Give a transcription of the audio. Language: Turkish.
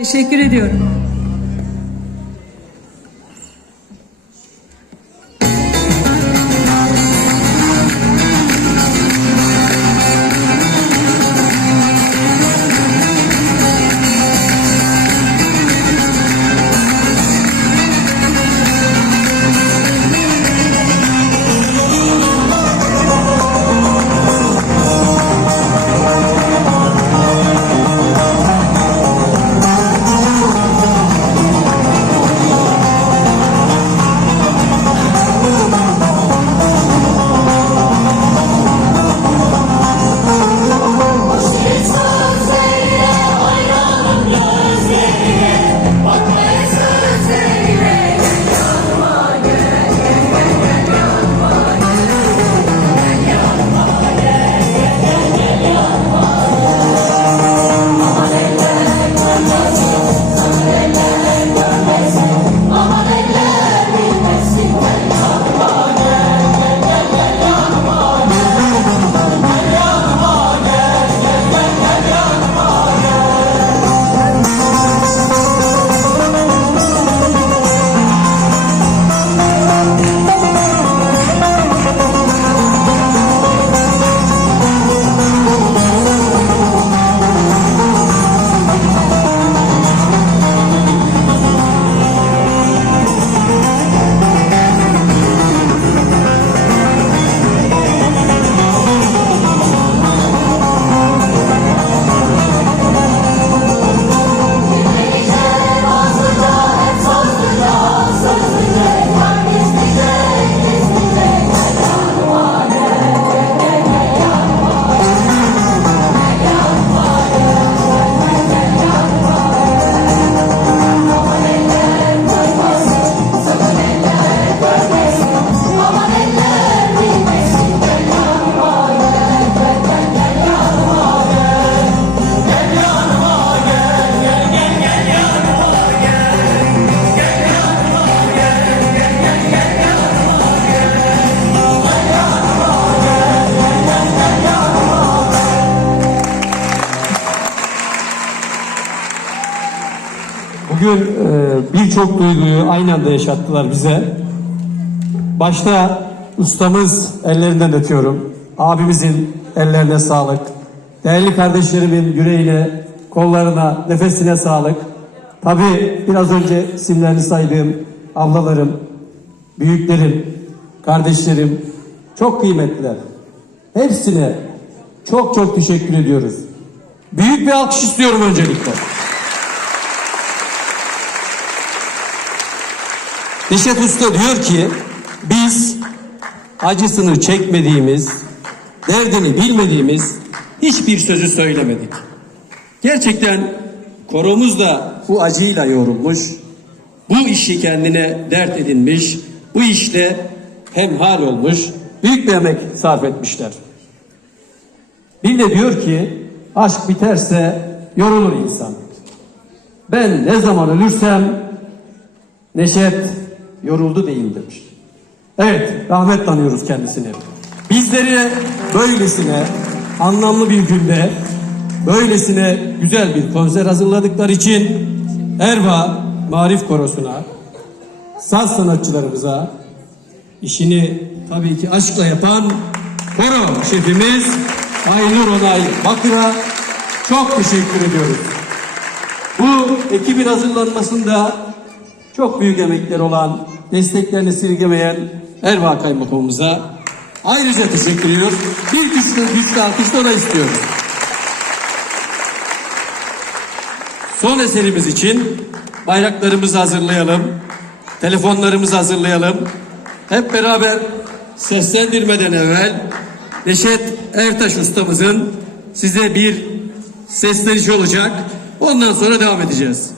Teşekkür ediyorum. Bugün e, birçok duyguyu aynı anda yaşattılar bize. Başta ustamız ellerinden öpüyorum. Abimizin ellerine sağlık. Değerli kardeşlerimin yüreğine, kollarına, nefesine sağlık. Tabii biraz önce isimlerini saydığım ablalarım, büyüklerim, kardeşlerim çok kıymetliler. Hepsine çok çok teşekkür ediyoruz. Büyük bir alkış istiyorum öncelikle. Neşet Usta diyor ki biz acısını çekmediğimiz, derdini bilmediğimiz hiçbir sözü söylemedik. Gerçekten koromuz da bu acıyla yoğrulmuş, bu işi kendine dert edinmiş, bu işle hemhal olmuş, büyük bir emek sarf etmişler. Bir de diyor ki aşk biterse yorulur insan. Ben ne zaman ölürsem Neşet yoruldu deyin demiş. Evet, rahmet tanıyoruz kendisine. Bizleri böylesine anlamlı bir günde, böylesine güzel bir konser hazırladıkları için Erva Marif Korosu'na, saz sanatçılarımıza, işini tabii ki aşkla yapan koro şefimiz Aynur Onay Bakır'a çok teşekkür ediyoruz. Bu ekibin hazırlanmasında çok büyük emekleri olan, desteklerini sirgemeyen Erva Kaymakamımıza ayrıca teşekkür ediyoruz. Bir güçlü, güçlü alkış da ona istiyoruz. Son eserimiz için bayraklarımızı hazırlayalım, telefonlarımızı hazırlayalım. Hep beraber seslendirmeden evvel Neşet Ertaş ustamızın size bir seslenişi olacak. Ondan sonra devam edeceğiz.